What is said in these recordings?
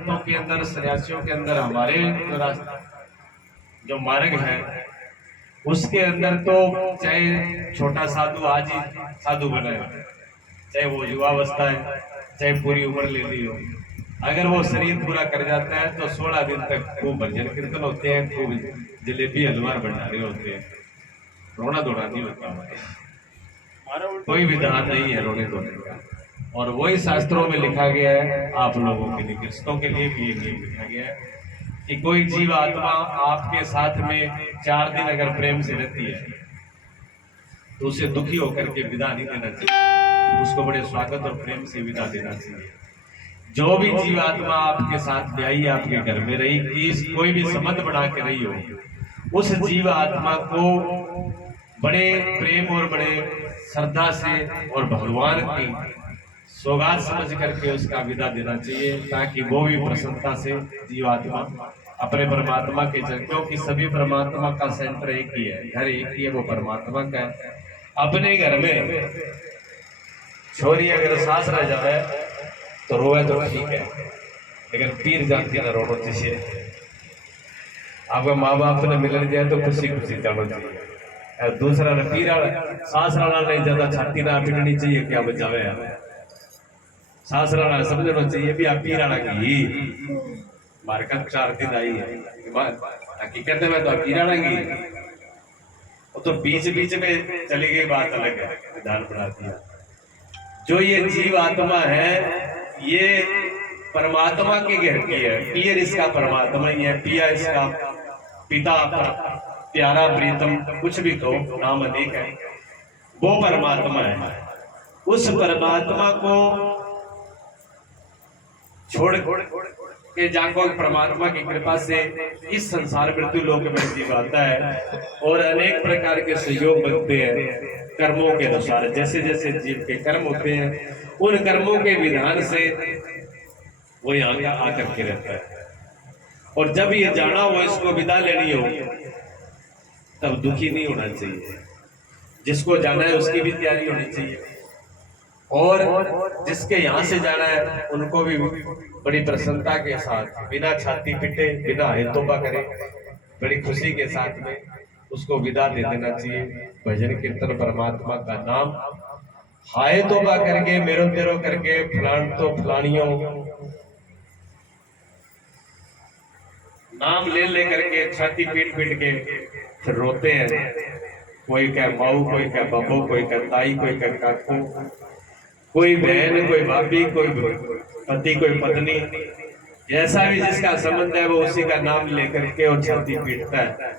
संतों के अंदर, सन्यासियों के अंदर, हमारे जो मार्ग है उसके अंदर तो चाहे छोटा साधु आज ही साधु बना है, चाहे वो युवावस्था है, चाहे पूरी उम्र ले ली हो, अगर वो शरीर पूरा कर जाता है तो 16 दिन तक खूब भजन कीर्तन होते हैं, खूब जलेबी हलवा भंडारे होते हैं, रोना धोना नहीं होता हमारे, कोई विधान नहीं है रोने धोने का। और वही शास्त्रों में लिखा गया है, आप लोगों के लिए, कृष्णों के लिए भी ये लिखा गया है कि कोई जीव आत्मा आपके साथ में 4 दिन अगर प्रेम से रहती है तो उसे दुखी होकर के विदा नहीं देना चाहिए, उसको बड़े स्वागत और प्रेम से विदा देना चाहिए। जो भी जीव आत्मा आपके साथ में आई, आपके घर में रही, कोई भी संबंध बना के रही हो, उस जीव आत्मा को बड़े प्रेम और बड़े श्रद्धा से और भगवान की सौगात समझ करके उसका विदा देना चाहिए, ताकि वो भी प्रसन्नता से जीवात्मा अपने परमात्मा के चल, क्योंकि सभी परमात्मा का सेंटर एक ही है, घर एक ही है, वो परमात्मा का है। अपने घर में छोरी अगर सास रह जाए तो रोए तो ठीक है, लेकिन पीर जाती है ना रोनो चाहिए। आपका माँ बाप ने मिलने जाए तो खुशी खुशी जाना चाहिए, दूसरा ने पीर सास राणा नहीं ज्यादा छाती ना पिटनी चाहिए, क्या बचावे सास राणा समझना चाहिए भी आप पीर राणा की मारका 4 दिन आई है, हकीकत में तो पीर राणा की, वो तो बीच बीच में चली गई, बात अलग है, विधान बना दिया। जो ये जीव आत्मा है ये परमात्मा के घर की है, पीर इसका परमात्मा ही है, पिया इसका पिता, प्यारा, प्रीतम, कुछ भी तो नाम अनेक है, वो परमात्मा है। उस परमात्मा को छोड़ के जाको परमात्मा की कृपा से इस संसार मृत्यु लोक में जीव आता है और अनेक प्रकार के सहयोग बनते हैं कर्मों के अनुसार। जैसे जैसे जीव के कर्म होते हैं उन कर्मों के विधान से वो यहाँ आकर के रहता है, और जब ये जाना हो, इसको विदा लेनी हो, तब दुखी नहीं होना चाहिए। जिसको जाना है उसकी भी तैयारी होनी चाहिए, और जिसके यहाँ से जाना है उनको भी बड़ी प्रसन्नता के साथ, बिना छाती पिटे, बिना हेतोबा करे, बड़ी खुशी के साथ में उसको विदा दे देना चाहिए। भजन कीर्तन परमात्मा का नाम हाय तोबा करके, मेरो तेरो करके, फलान तो फलानियों नाम ले ले करके छाती पीट पीट के फिर रोते हैं। कोई कह माऊ, कोई कह बब्बो, कोई कह ताई, कोई कह काकू, कोई बहन, कोई भाभी, कोई पति, कोई पत्नी, जैसा भी जिसका संबंध है वो उसी का नाम लेकर के और छाती पीटता है।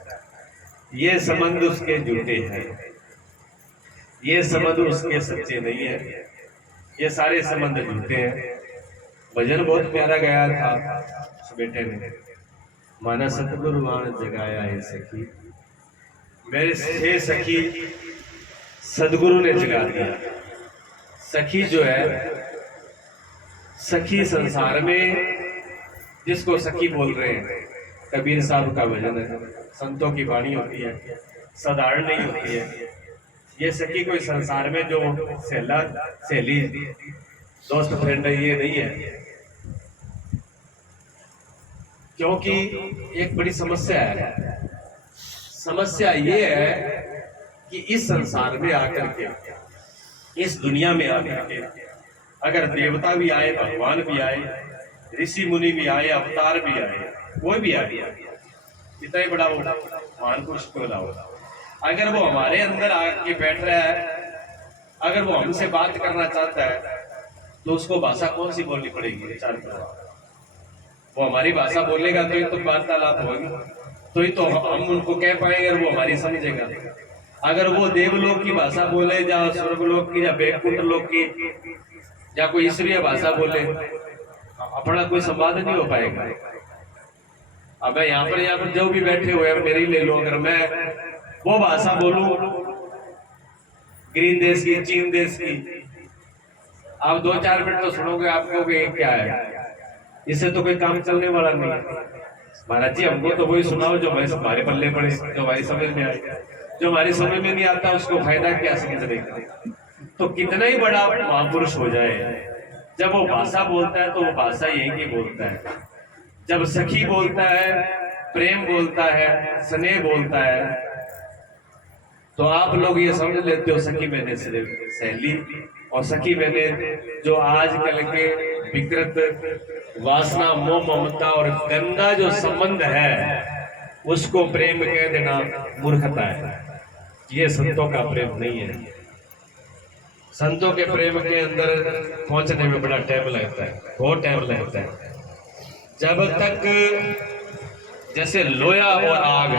ये संबंध उसके झूठे हैं, ये संबंध उसके सच्चे नहीं है, ये सारे संबंध झूठे हैं। भजन बहुत प्यारा गाया था उस बेटे ने, माना सतगुरु मान जगाया है सखी, मेरे हे सखी सदगुरु ने जगा दिया। सखी जो है, सखी संसार में जिसको सखी बोल रहे हैं, कबीर साहब का भजन है, संतों की वाणी होती है, साधारण नहीं होती है। ये सखी कोई संसार में जो सहेला सहेली दोस्त फ्रेंड है, ये नहीं है, क्योंकि एक बड़ी समस्या है। समस्या ये है कि इस संसार में आकर के, इस दुनिया में आकर के, अगर देवता भी आए, भगवान भी आए, ऋषि मुनि भी आए, अवतार भी आए, कोई भी आए, इतना ही बड़ा वो महान पुरुष क्यों ना हो, अगर वो हमारे अंदर आके बैठ रहा है, अगर वो हमसे बात करना चाहता है तो उसको भाषा कौन सी बोलनी पड़ेगी? विचार करो। वो हमारी भाषा बोलेगा तो ही तो वार्तालाप होगी, तो ही तो हम उनको कह पाएंगे और वो हमारी समझेगा। अगर वो देवलोक की भाषा बोले, या स्वर्गलोक की, या बैकुंठ लोक की, या कोई ईश्वरीय भाषा बोले, अपना कोई संवाद नहीं हो पाएगा। अब मैं यहाँ पर जो भी बैठे हुए हैं मेरी ले लो, अगर मैं वो भाषा बोलूं ग्रीन देश की, चीन देश की, आप 2-4 मिनट तो सुनोगे, आपको क्या है, इससे तो कोई काम चलने वाला नहीं है। महाराज जी हमको तो वही सुनाओ जो हमारे पल्ले पड़े, जो हमारी समझ में आए, जो हमारी समझ में नहीं आता उसको फायदा क्या समझने का। तो कितना ही बड़ा महापुरुष हो जाए, जब वो भाषा बोलता है तो वो भाषा यही की बोलता है। जब सखी बोलता है, प्रेम बोलता है, स्नेह बोलता है, तो आप लोग ये समझ लेते हो सखी मैंने सिर्फ सहेली, और सखी मैंने जो आजकल के विकृत वासना, मोह, ममता और गंदा जो संबंध है उसको प्रेम कह देना मूर्खता है। ये संतों का प्रेम नहीं है। संतों के प्रेम के अंदर पहुंचने में बड़ा टाइम लगता है, बहुत टाइम लगता है। जब तक जैसे लोया और आग,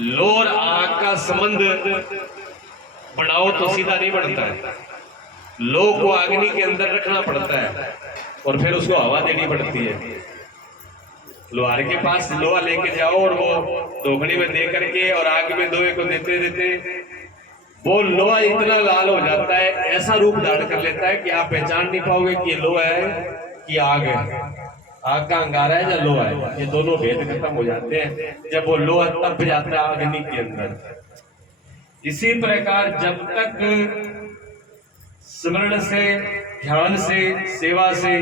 लो और आग का संबंध बढ़ाओ तो सीधा नहीं बढ़ता है। लो को अग्नि के अंदर रखना पड़ता है और फिर उसको हवा देनी पड़ती है। लोहार के पास लोहा लेके जाओ और वो दोगनी में दे करके और आग में दोए को देते देते वो लोहा इतना लाल हो जाता है, ऐसा रूप धारण कर लेता है कि आप पहचान नहीं पाओगे कि ये लोहा है कि आग है, आग का अंगारा है या लोहा है। ये दोनों भेद खत्म हो जाते हैं जब वो लोहा तप जाता है अग्नि के अंदर। इसी प्रकार जब तक स्मरण से, ध्यान से, सेवा से,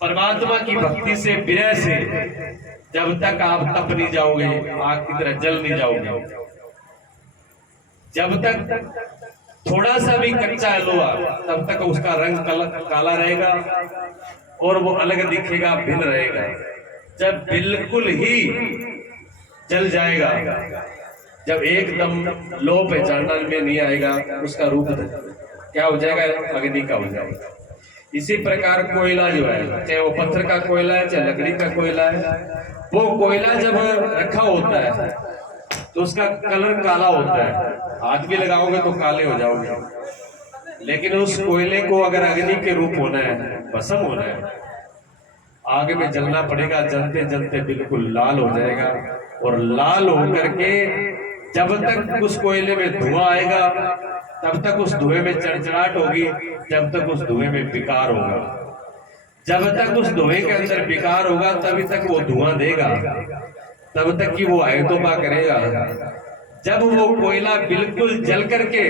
परमात्मा की भक्ति से, विरह से जब तक आप तप नहीं जाओगे, आग की तरह जल नहीं जाओगे, जब तक थोड़ा सा भी कच्चा है लोहा तब तक उसका रंग काला रहेगा और वो अलग दिखेगा, भिन्न रहेगा। जब बिल्कुल ही जल जाएगा, जब एकदम लो पहचानने में नहीं आएगा, उसका रूप क्या हो जाएगा, अग्नि का हो जाएगा। इसी प्रकार कोयला जो है, चाहे वो पत्थर का कोयला है चाहे लकड़ी का कोयला है, वो कोयला जब रखा होता है तो उसका कलर काला होता है, हाथ भी लगाओगे तो काले हो जाओगे। लेकिन उस कोयले को अगर अग्नि के रूप होना है, भस्म होना है, आग में जलना पड़ेगा, जलते जलते बिल्कुल लाल हो जाएगा। और लाल होकर के जब तक उस कोयले में धुआं आएगा तब तक उस धुएं में चड़चड़ाहट होगी, जब तक उस धुएं में विकार होगा। जब तक उस धुएं के अंदर विकार होगा तभी तक वो धुआं देगा, तब तक कि वो आयतोबा करेगा। जब वो कोयला बिल्कुल जल करके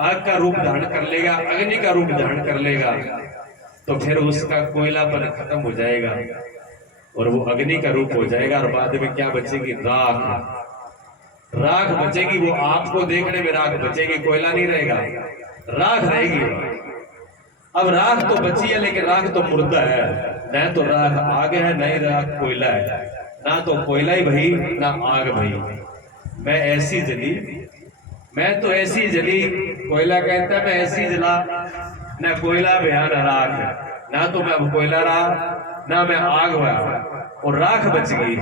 आग का रूप धारण कर लेगा, अग्नि का रूप धारण कर लेगा, तो फिर उसका कोयलापन खत्म हो जाएगा और वो अग्नि का रूप हो जाएगा। और बाद में क्या बचेगी, राख। राख बचेगी, वो आपको देखने में राख बचेगी, कोयला नहीं रहेगा, राख रहेगी। अब राख तो बची है लेकिन राख तो मुर्दा है, न तो राख आग है न ही राख कोयला है, ना तो कोयला ही भई ना आग भई। मैं ऐसी जली, मैं तो ऐसी जली, कोयला कहता है मैं ऐसी जला, न कोयला भया न राख, ना तो मैं कोयला रहा ना मैं आग हुआ, और राख बच गई।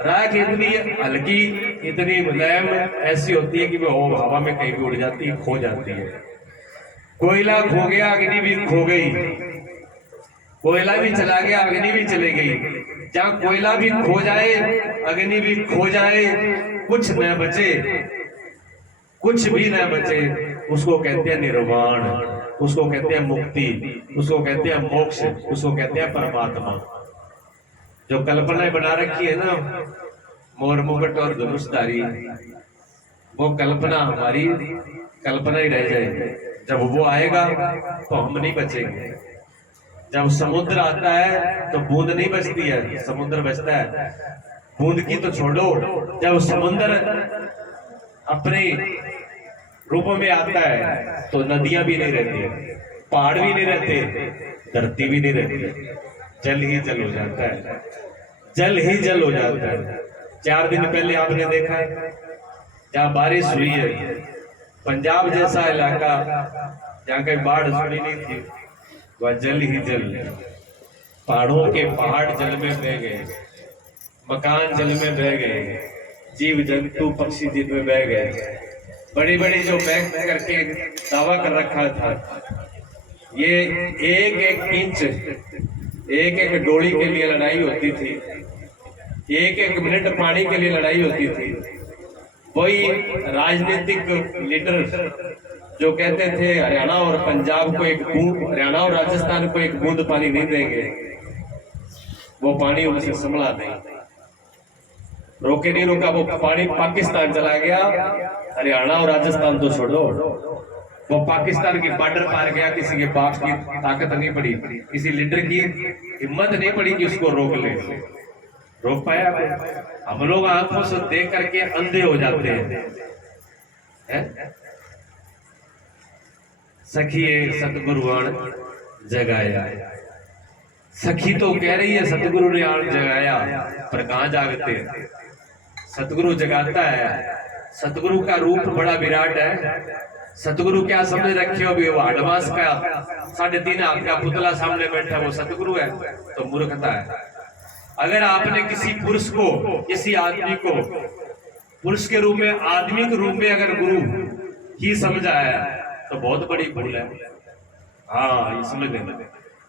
राख इतनी हल्की, इतनी मुलायम ऐसी होती है कि वो हवा में कहीं भी उड़ जाती है, खो जाती है। कोयला खो गया, अग्नि भी खो गई, कोयला भी चला गया, अग्नि भी चली गई। जहां कोयला भी खो जाए, अग्नि भी खो जाए, कुछ न बचे, कुछ भी न बचे, उसको कहते हैं निर्वाण, उसको कहते हैं मुक्ति, उसको कहते हैं मोक्ष, उसको कहते हैं परमात्मा। जो कल्पना बना रखी है ना, मोर मुकुट और धनुषधारी, वो कल्पना हमारी कल्पना ही रह जाएगी। जब वो आएगा तो हम नहीं बचेंगे। जब समुद्र आता है तो बूंद नहीं बचती है, समुद्र बचता है। बूंद की तो छोड़ो, जब समुद्र अपने रूप में आता है तो नदियां भी नहीं रहती है, पहाड़ भी नहीं रहते, धरती भी नहीं रहती, जल ही जल हो जाता है, जल ही जल हो जाता है। 4 दिन पहले आपने देखा है जहां बारिश हुई है, पंजाब जैसा इलाका जहां कहीं बाढ़ सुनी नहीं थी, वह जल ही जल, पहाड़ों के पहाड़ जल में बह गए, मकान जल में बह गए, जीव जंतु पक्षी जल में बह गए। बड़ी बड़ी जो बैग करके दावा कर रखा था, ये एक एक इंच, एक एक डोली के लिए लड़ाई होती थी, एक एक मिनट पानी के लिए लड़ाई होती थी। वही राजनीतिक लीडर जो कहते थे हरियाणा और पंजाब को एक बूंद, हरियाणा और राजस्थान को एक बूंद पानी नहीं देंगे, वो पानी उनसे संभला नहीं, रोके नहीं रोका, वो पानी पाकिस्तान चला गया, हरियाणा और राजस्थान तो छोड़ो, वो पाकिस्तान की बॉर्डर पार गया, किसी के बाप की ताकत नहीं पड़ी, किसी लीडर की हिम्मत नहीं पड़ी कि उसको रोक ले। रोक पाया? हम लोग आंखों से देख करके अंधे हो जाते हैं। सखिए सतगुरुआण जगाया, सखी तो कह रही है सतगुरु ने आण जगाया, पर कहां जागते? सतगुरु जगाता है। सतगुरु का रूप बड़ा विराट है। सतगुरु क्या समझ रखे हो? भी वो एडवांस का 3.5 हाथ का पुतला सामने बैठा वो सतगुरु है? तो मूर्खता है। अगर आपने किसी पुरुष को, किसी आदमी को पुरुष के रूप में, आदमी के रूप में अगर गुरु ही समझा है तो बहुत बड़ी भूल है। हाँ, ये समझ लेना।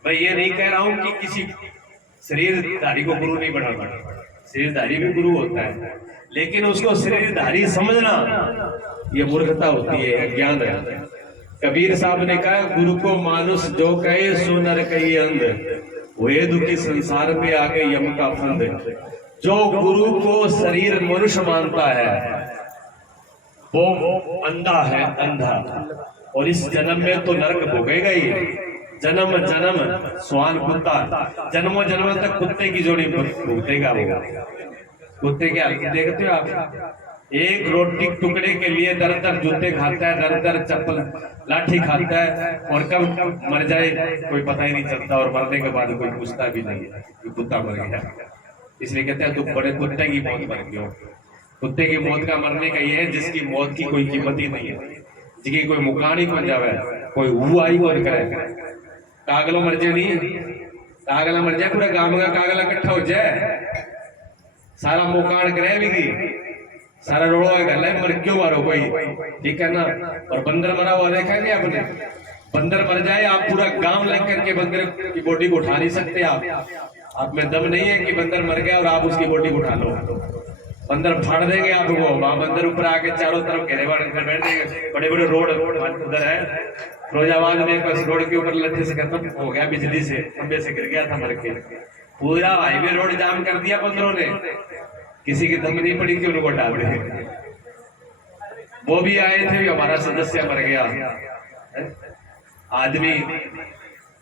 मैं ये नहीं कह रहा हूं कि किसी शरीरधारी को गुरु नहीं बनाना, शरीरधारी भी गुरु होता है, लेकिन उसको शरीरधारी समझना ये मूर्खता होती है, अज्ञान है। कबीर साहब ने कहा, गुरु को मानुष जो कहे सो नर कही अंध, वे दुखी संसार में आगे यम का फंद। जो गुरु को शरीर मनुष्य मानता है वो अंधा है, अंधा, और इस जन्म में तो नरक भोगेगा ही। जन्म जन्म स्वान कुत्ता, जन्मों जन्म तक कुत्ते की जोड़ी भुगतेगा वो। कुत्ते के हालत देखते हो आप? एक रोटी टुकड़े के लिए दर दर जूते खाता है, दर दर चप्पल लाठी खाता है, और कब मर जाए कोई पता ही नहीं चलता, और मरने के बाद कोई पूछता भी नहीं है कि कुत्ता मर गया। इसलिए कहते हैं तुम बड़े कुत्ते की मौत मर गए हो। कुत्ते की मौत का मरने का ये है जिसकी मौत की कोई कीमत ही नहीं है, जिसकी कोई मुकान ही बन जावे, कोई हुआ ही कौन करे। कागलो मर जाए नहीं, कागला मर जाए, पूरा गांव का कागला इकट्ठा हो जाए, सारा मुकान करे भी, सारा रोड़ा गल है, मर क्यों मारो कोई, ठीक है ना। और बंदर मरा हुआ देखा है आपने? बंदर मर जाए, आप पूरा गांव लग करके बंदर की बॉडी को उठा नहीं सकते। आप में दम नहीं है कि बंदर मर गया और आप उसकी बॉडी को उठा लो। बंदर फाड़ देंगे आपको। वहां बंदर ऊपर आके चारों तरफ घेरेबाड़ कर बैठ देंगे। बड़े बड़े रोड उधर है फिरोजाबाद में, बस रोड के ऊपर लट्ठे से खत्म हो गया, बिजली से खंबे से गिर गया था मर के। पूरा हाईवे रोड जाम कर दिया बंदरों ने, किसी की दम नहीं पड़ी कि उनको डाल दे। वो भी आए थे, भी हमारा सदस्य मर गया। आदमी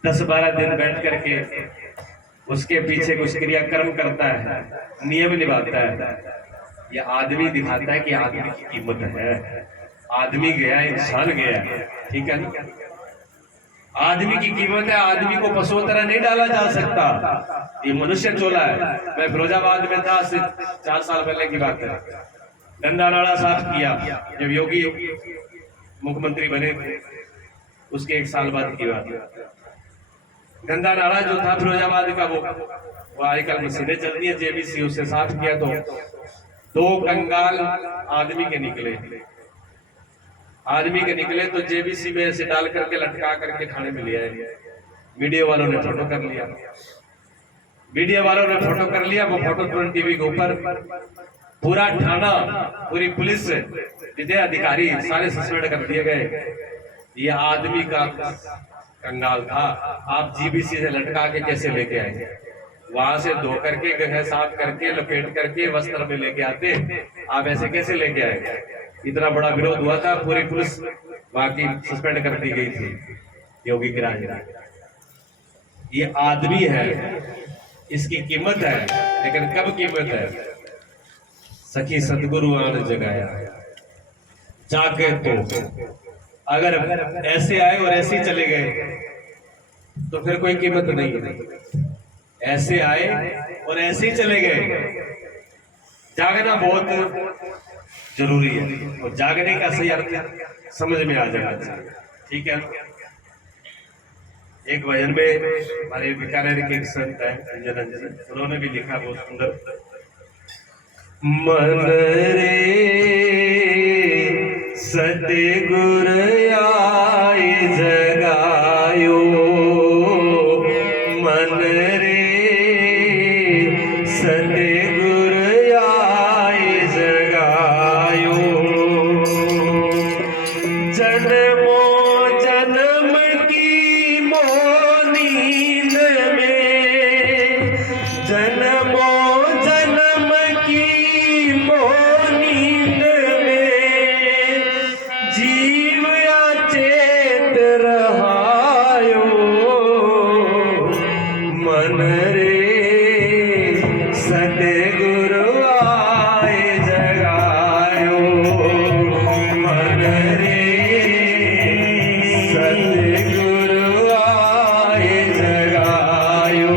10-12 दिन बैठ करके उसके पीछे कुछ क्रियाक्रम करता है, नियम निभाता है। ये आदमी दिखाता है कि आदमी की कीमत है। आदमी गया, इंसान गया, ठीक है ना। आदमी की कीमत है। आदमी को पशुओं तरह नहीं डाला जा सकता। ये मनुष्य चोला है। मैं फिरोजाबाद में था, 4 साल पहले की बात है। गंदा नाला साफ किया जब योगी मुख्यमंत्री बने थे, उसके 1 साल बाद की बात। गंदा नाला जो था फिरोजाबाद का, वो आजकल मशीनें चलती है जेबीसी, उससे साफ किया तो 2 कंगाल आदमी के निकले। तो जेबीसी में ऐसे डाल करके लटका करके थाने में ले आए। मीडिया वालों ने फोटो कर लिया। वो फोटो तुरंत टीवी के ऊपर, पूरा थाना, पूरी पुलिस, विद्या अधिकारी सारे सस्पेंड कर दिए गए। ये आदमी का कंगाल था। आप जीबीसी से लटका के कैसे लेके आए? वहां से धो करके, गहरा साफ करके, लपेट करके वस्त्र में लेके आते। आप ऐसे कैसे लेके आए? इतना बड़ा विरोध हुआ था, पूरी पुलिस वहां की सस्पेंड कर दी गई थी योगी के राज में। ये आदमी है, इसकी कीमत है, लेकिन कब कीमत है? सखी सतगुरु आन जगाया, जाके तो अगर ऐसे आए और ऐसे ही चले गए तो फिर कोई कीमत नहीं है। ऐसे आए और ऐसे ही चले गए। जागना बहुत जरूरी है, और जागने का सही अर्थ समझ में आ जाना चाहिए, ठीक है। एक भजन में हमारे बीकानेर के एक संत है निरंजन, उन्होंने भी लिखा बहुत सुंदर, मन रे सतगुर आए जगायो, मन रे सतगुर आए जगायो, जन्मों जन्म की मोनीन में, जन्मों जन्म की मोनीन में जीव आचे मन रे सतगुरु आए जगायो, मन रे सतगुरु आए जगायो,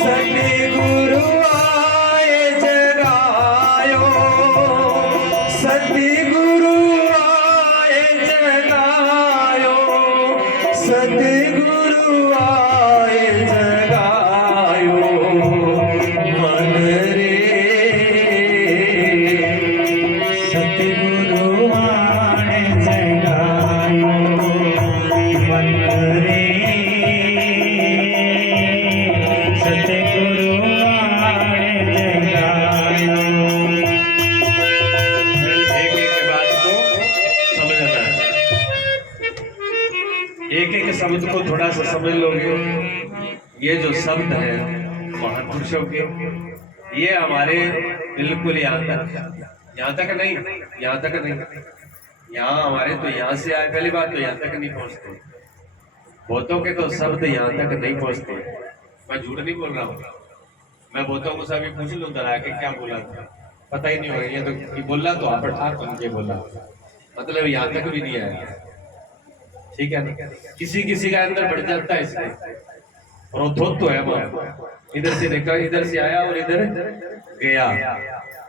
सतगुरु आए जगायो, सतगुरु आए जगायो, सतगुरु आए जगायो, मन रे सतगुरु आए जगायो, मन रे सतगुरु आए जगायो। एक एक बात को समझना है, एक एक शब्द को थोड़ा सा समझ लोगे। ये जो शब्द है महापुरुषों के, ये हमारे बिल्कुल यहाँ तक नहीं, यहाँ तक नहीं, यहाँ हमारे तो यहाँ से आए, पहली बात तो यहाँ तक नहीं पहुँचते। बहुतों के तो शब्द यहाँ तक नहीं पहुँचते। मैं झूठ नहीं बोल रहा हूँ, मैं बहुतों को सभी पूछ लूँ डरा के क्या बोला था, पता ही नहीं होगा। ये तो बोला तो आप ये बोला, मतलब यहाँ तक भी नहीं आया। ठीक है ना, किसी किसी का अंदर बढ़ जाता है इसलिए, और वो धोत तो है वो, इधर से देखा, इधर से आया और इधर गया,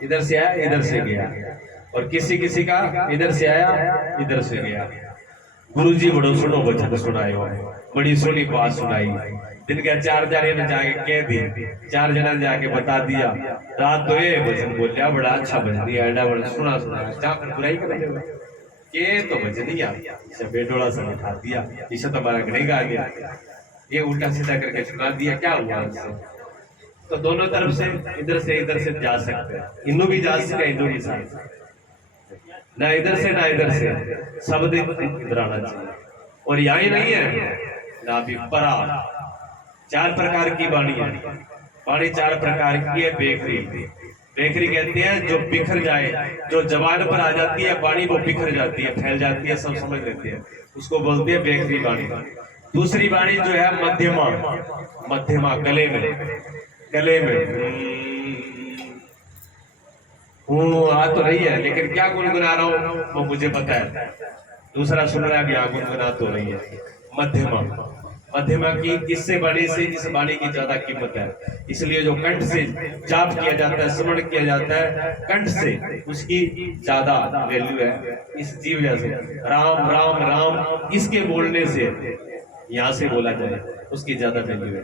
इधर से आया इधर से गया, और किसी किसी का इधर से आया इधर से गया। गुरुजी बड़ो सुनो वचन सुनायो, बड़ी सोनी बात सुनाई, दिन का 4 जने जाके कह दी, 4 जना जाके बता दिया, रात तो ये वचन बोलिया, बड़ा अच्छा भजन दिया, बड़ा सुना बुराई कर ये तो भजन ही इसे बेडोड़ा से उठा दिया, इसे तो हमारा नहीं गा गया, ये उल्टा सीधा करके सुना दिया, क्या हुआ इससे? तो दोनों तरफ से इधर से जा सकते हैं, इन्हों भी जा सके, इन्हों भी जा सकते, ना इधर से शब्द इधर आना चाहिए। और यहाँ ही नहीं है ना भी परा, 4 प्रकार की वाणी है, वाणी 4 प्रकार की है। बेखरी कहते हैं जो बिखर जाए, जो जबान पर आ जाती है वाणी, वो बिखर जाती है, फैल जाती है, सब समझ लेते हैं, उसको बोलते हैं बेखरी वाणी। दूसरी वाणी जो है मध्यमा, गले में आ तो रही है, लेकिन क्या गुनगुना रहा हूँ वो मुझे पता है, दूसरा सुन रहा है, यहाँ गुनगुना तो रही है। मध्यमा की किससे वाणी से, इस वाणी की ज्यादा कीमत है, इसलिए जो कंठ से जाप किया जाता है, स्मरण किया जाता है कंठ से, उसकी ज्यादा वैल्यू है। इस जीव जैसे राम राम राम, इसके बोलने से, यहाँ से बोला जाए, उसकी ज्यादा वैल्यू है।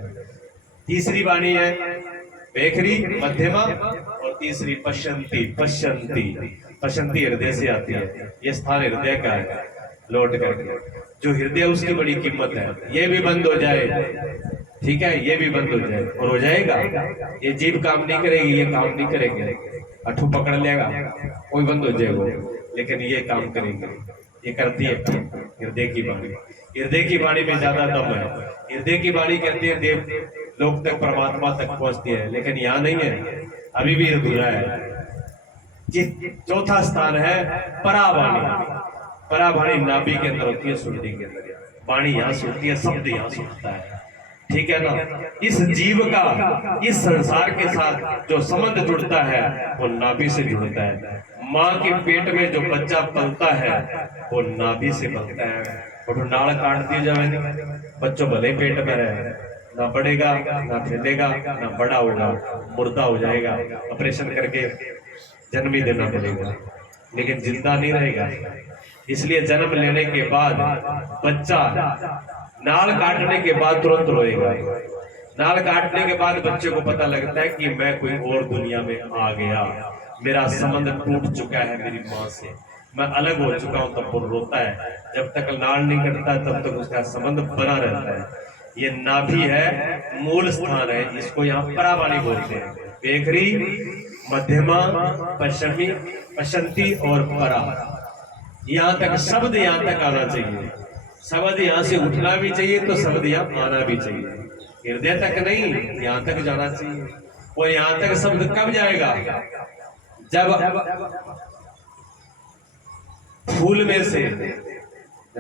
तीसरी वाणी है बेखरी, मध्यमा, और तीसरी पश्यंती हृदय से आती है। ये स्थान हृदय का है, लौट करके जो हृदय, उसकी बड़ी कीमत है। ये भी बंद हो जाए, ठीक है, ये भी बंद हो जाए, और हो जाएगा। ये जीभ काम नहीं करेगी, ये काम नहीं करेंगे, अठू पकड़ लेगा, कोई बंद हो जाएगा, लेकिन ये काम करेंगे, ये करती है हृदय की वाणी। हृदय की वाणी में ज्यादा दम है। हृदय की वाणी कहते हैं देव लोक तक, परमात्मा तक पहुंचती है, लेकिन यहाँ नहीं है, अभी भी अधूरा है। चौथा स्थान है परावाणी। परावाणी नाभि के अंदर होती है, सुनने के अंदर, वाणी यहाँ सुनती है, शब्द यहाँ सुनता है, ठीक है ना। इस जीव का इस संसार के साथ जो संबंध जुड़ता है वो नाभि से जुड़ता है। माँ के पेट में जो बच्चा पलता है वो नाभि से पलता है। और नाड़ काट दी जाए, बच्चों भले पेट में रहे, ना बढ़ेगा ना फैलेगा ना बड़ा होगा, मुर्दा हो जाएगा, ऑपरेशन करके जन्म ही देना पड़ेगा, लेकिन जिंदा नहीं रहेगा। इसलिए जन्म लेने के बाद बच्चा नाल काटने के बाद तुरंत रोएगा। नाल काटने के बाद बच्चे को पता लगता है कि मैं कोई और दुनिया में आ गया, मेरा संबंध टूट चुका है मेरी माँ से, मैं अलग हो चुका हूँ, तब वो रोता है। जब तक नाल नहीं कटता तब तक उसका संबंध बना रहता है। ये नाभि है, मूल स्थान है, इसको यहाँ परावाणी बोलते हैं। बेखरी, मध्यमा, पश्यंती और परा, यहाँ तक शब्द यहाँ तक आना चाहिए। शब्द यहाँ से उठना भी चाहिए तो शब्द यहाँ आना भी चाहिए। हृदय तक नहीं, यहाँ तक जाना चाहिए। और यहाँ तक शब्द कब जाएगा? जब फूल में से,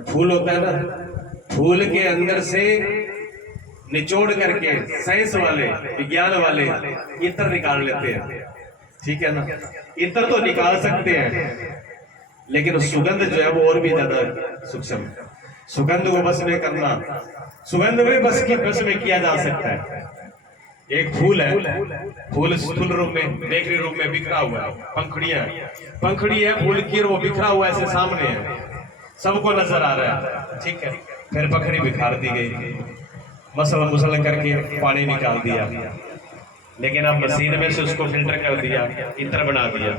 फूल होता है ना, फूल के अंदर से निचोड़ करके साइंस वाले, विज्ञान वाले इत्र निकाल लेते हैं, ठीक है ना। इत्र तो निकाल सकते हैं, लेकिन सुगंध जो है वो और भी ज्यादा सूक्ष्म है। सुगंध को बस में करना, सुगंध में बस में किया जा सकता है। एक फूल है, फूल स्थूल रूप में, बेकरी रूप में बिखरा हुआ है, पंखड़ी है फूल की, और वो बिखरा हुआ ऐसे सामने है, सबको नजर आ रहा है, ठीक है। फिर पंखड़ी बिखार दी गई, मसल करके पानी निकाल दिया, लेकिन अब मशीन में से उसको फिल्टर कर दिया, इत्र बना दिया,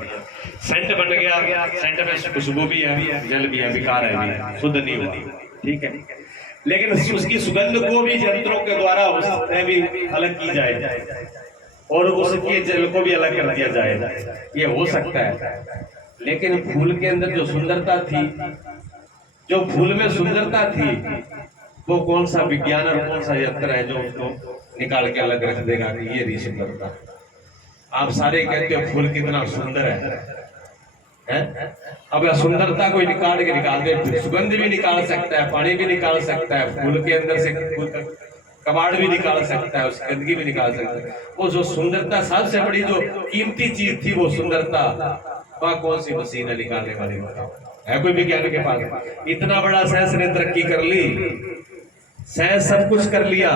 सेंट बन गया। सेंट में खुशबू भी है, जल भी है, विकार है भी, शुद्ध नहीं हुआ, ठीक है। लेकिन उसकी सुगंध को भी यंत्रों के द्वारा उससे भी अलग की जाए और उसके जल को भी अलग कर दिया जाए, ये हो सकता है। लेकिन फूल के अंदर जो सुंदरता थी, जो फूल में सुंदरता थी, वो कौन सा विज्ञान और कौन सा यंत्र है जो उसको निकाल के अलग रख देगा कि ये रही सुंदरता। आप सारे कहते हो फूल कितना सुंदर है? अब सुंदरता को निकाल दे, सुगंध भी निकाल सकता है, पानी भी निकाल सकता है, फूल के अंदर से कबाड़ भी निकाल सकता है, उसकी गंदगी भी निकाल सकता है। वो जो सुंदरता, सबसे बड़ी जो कीमती चीज थी वो सुंदरता, वह कौन सी मशीन है निकालने वाली? बताओ, है कोई विज्ञानी के पास? इतना बड़ा साइंस ने तरक्की कर ली, साइंस सब कुछ कर लिया,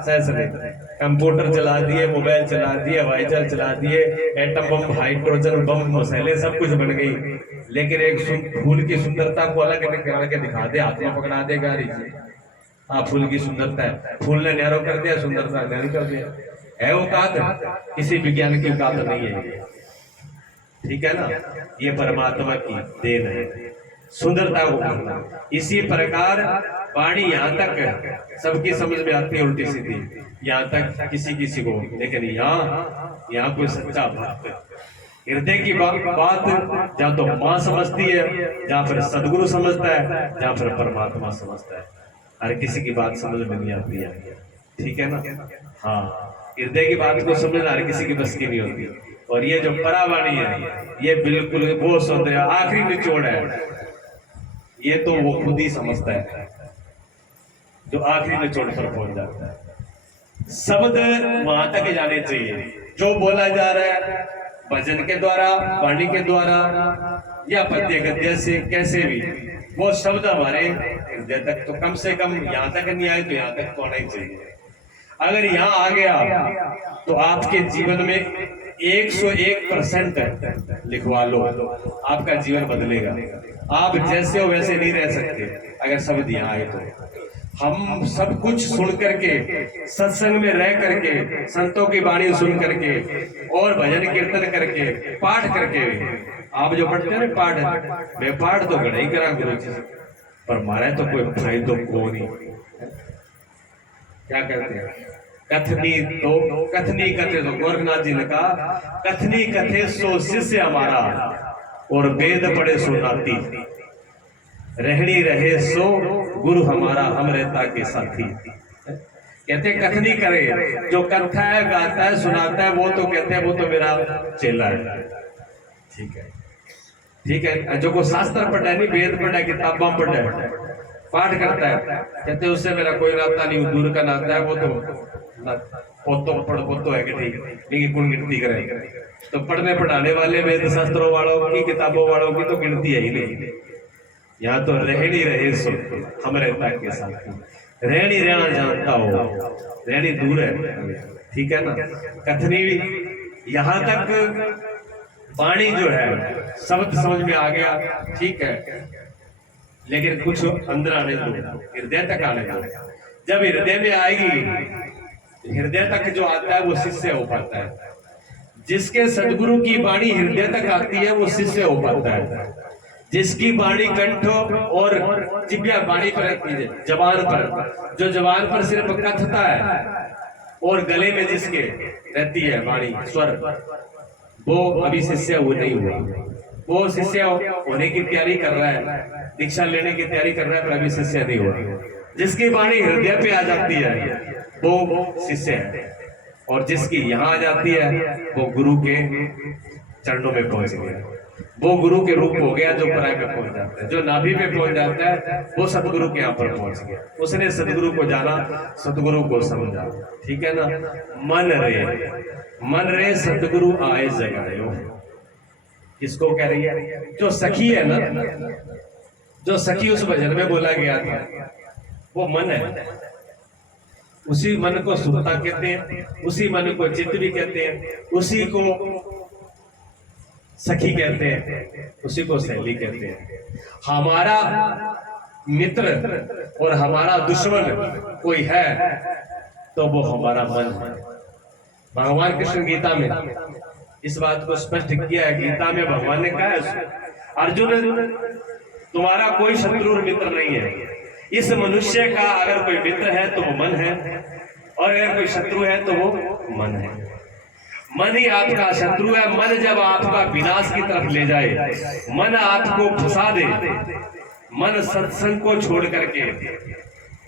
साइंस ने कंप्यूटर चला दिए, मोबाइल चला दिए, हवाई जहाज चला दिए, एटम बम, हाइड्रोजन बम, मसाले सब कुछ बन गई। लेकिन एक फूल की सुंदरता को अलग करके दिखा दे, हाथ में पकड़ा देगा, हाँ फूल की सुंदरता है, फूल ने नैरो कर दिया, सुंदरता नैरो कर दिया। है औकात? किसी विज्ञान की औकात नहीं है, ठीक है ना। ये परमात्मा की देन है, सुंदरता को करना। इसी प्रकार वाणी यहाँ तक सबकी समझ में आती है उल्टी सीधी, यहाँ तक किसी को, लेकिन यहाँ कोई सच्चा भक्त हृदय की बात जहाँ तो माँ समझती है, जहाँ पर सदगुरु समझता है, जहाँ पर परमात्मा समझता है। हर किसी की बात समझ में नहीं आती है, ठीक है ना। हाँ, हृदय की बात को समझना हर किसी की बस की नहीं होती। और ये जो परावाणी है, ये बिल्कुल वो सौंदर्य आखिरी निचोड़ है, ये तो वो खुद ही समझता है जो आखिरी निचोड़ पर पहुंच जाता है। शब्द वहां तक जाने चाहिए, जो बोला जा रहा है भजन के द्वारा, वाणी के द्वारा या पद्य गद्य से, कैसे भी वो शब्द हमारे हृदय तक, तो कम से कम यहाँ तक नहीं आए तो यहाँ तक तो आना ही चाहिए। अगर यहाँ आ गया तो आपके जीवन में 101% लिखवा लो, आपका जीवन बदलेगा। आप जैसे हो वैसे नहीं रह सकते अगर शब्द यहाँ आए तो। हम सब कुछ सुन करके, सत्संग में रह करके, संतों की वाणी सुन करके और भजन कीर्तन करके, पाठ करके, आप जो पढ़ते हैं पाठ, मैं पाठ तो घड़ा ही करा गुरु जी, पर मारे तो कोई फायदो को नहीं। क्या कहते हैं? कथनी कथे तो गोरखनाथ जी ने कहा, कथनी कथे सो शिष्य हमारा और वेद पढ़े सो नाती, रहनी रहे सो गुरु हमारा, हम रहता के साथी। कहते कथनी करे, जो कथा है, गाता है, सुनाता है, वो तो कहते हैं वो तो मेरा चेला है, ठीक है, ठीक है। जो को शास्त्र पढ़ा है, नहीं वेद पढ़ा है, किताबा पढ़ा है, पाठ करता है, कहते उससे मेरा कोई नाता नहीं, दूर का नाता है, वो तो पोतो है कि ठीक, लेकिन कौन गिनती करे? तो पढ़ने पढ़ाने वाले वेद शास्त्रों वालों की, किताबों वालों की तो गिनती है ही नहीं। यहाँ तो रहनी रहे सो हम रहता के साथ, रहनी रहना जानता हो, रहनी दूर है, ठीक है ना। कथनी यहाँ तक वाणी जो है शब्द समझ में आ गया, ठीक है, लेकिन कुछ अंदर आने दो, हृदय तक आने दो। जब हृदय में आएगी, हृदय तक जो आता है वो शिष्य हो पाता है। जिसके सदगुरु की वाणी हृदय तक आती है वो शिष्य हो पाता है। जिसकी वाणी कंठ और जिब्या वाणी पर रहती है, जबान पर, जो जबान पर सिर्फ कथता है और गले में जिसके रहती है वाणी, स्वर, वो अभी शिष्य वो नहीं हुआ। वो शिष्य होने की तैयारी कर रहा है, दीक्षा लेने की तैयारी कर रहा है, पर अभी शिष्य नहीं हुआ। जिसकी वाणी हृदय पे आ जाती है वो शिष्य है, और जिसकी यहाँ आ जाती है वो गुरु के चरणों में पहुंच गया। वो गुरु के रूप हो गया जो पराय में पहुंच जाता है। जो नाभि में पहुंच जाता है वो सतगुरु के यहाँ पर पहुंच गया। उसने सतगुरु को जाना, सतगुरु को समझा। ठीक है ना। मन रे सतगुरु आए जगायो। किसको कह रही है? जो सखी है ना, जो सखी उस भजन में बोला गया था, वो मन है। उसी मन को सुरता कहते हैं, उसी मन को चित्त भी कहते हैं, उसी को सखी कहते हैं, उसी को सहेली कहते हैं। हमारा मित्र और हमारा दुश्मन कोई है तो वो हमारा मन है। भगवान कृष्ण गीता में इस बात को स्पष्ट किया है। गीता में भगवान ने कहा है, अर्जुन तुम्हारा कोई शत्रु और मित्र नहीं है। इस मनुष्य का अगर कोई मित्र है तो वो मन है, और अगर कोई शत्रु है तो वो मन है। मन ही आपका शत्रु है। मन जब आपका विनाश की तरफ ले जाए, मन आपको फंसा दे, मन सत्संग को छोड़ करके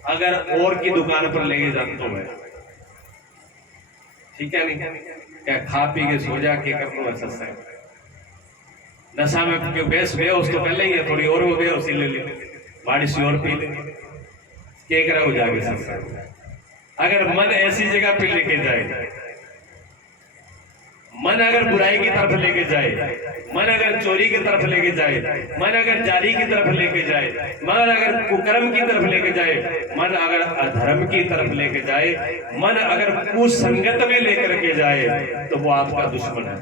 अगर और की दुकान पर ले जाए तो है, ठीक है नहीं? क्या खा पी के सो जा के कर लो सत्संग। नशा में क्यों बेस उसको पहले ही है, थोड़ी और हो गया उसी ले ली, बाड़ी सी और पी ले के करा हो जाके सत्संग। अगर मन ऐसी जगह पे लेके जाए, मन अगर बुराई की तरफ लेके जाए, मन अगर चोरी की तरफ लेके जाए, मन अगर जारी की तरफ लेके जाए, मन अगर कुकर्म की तरफ लेके जाए, मन अगर अधर्म की तरफ लेके जाए, मन अगर कुसंगत में लेकर के जाए तो वो आपका दुश्मन है।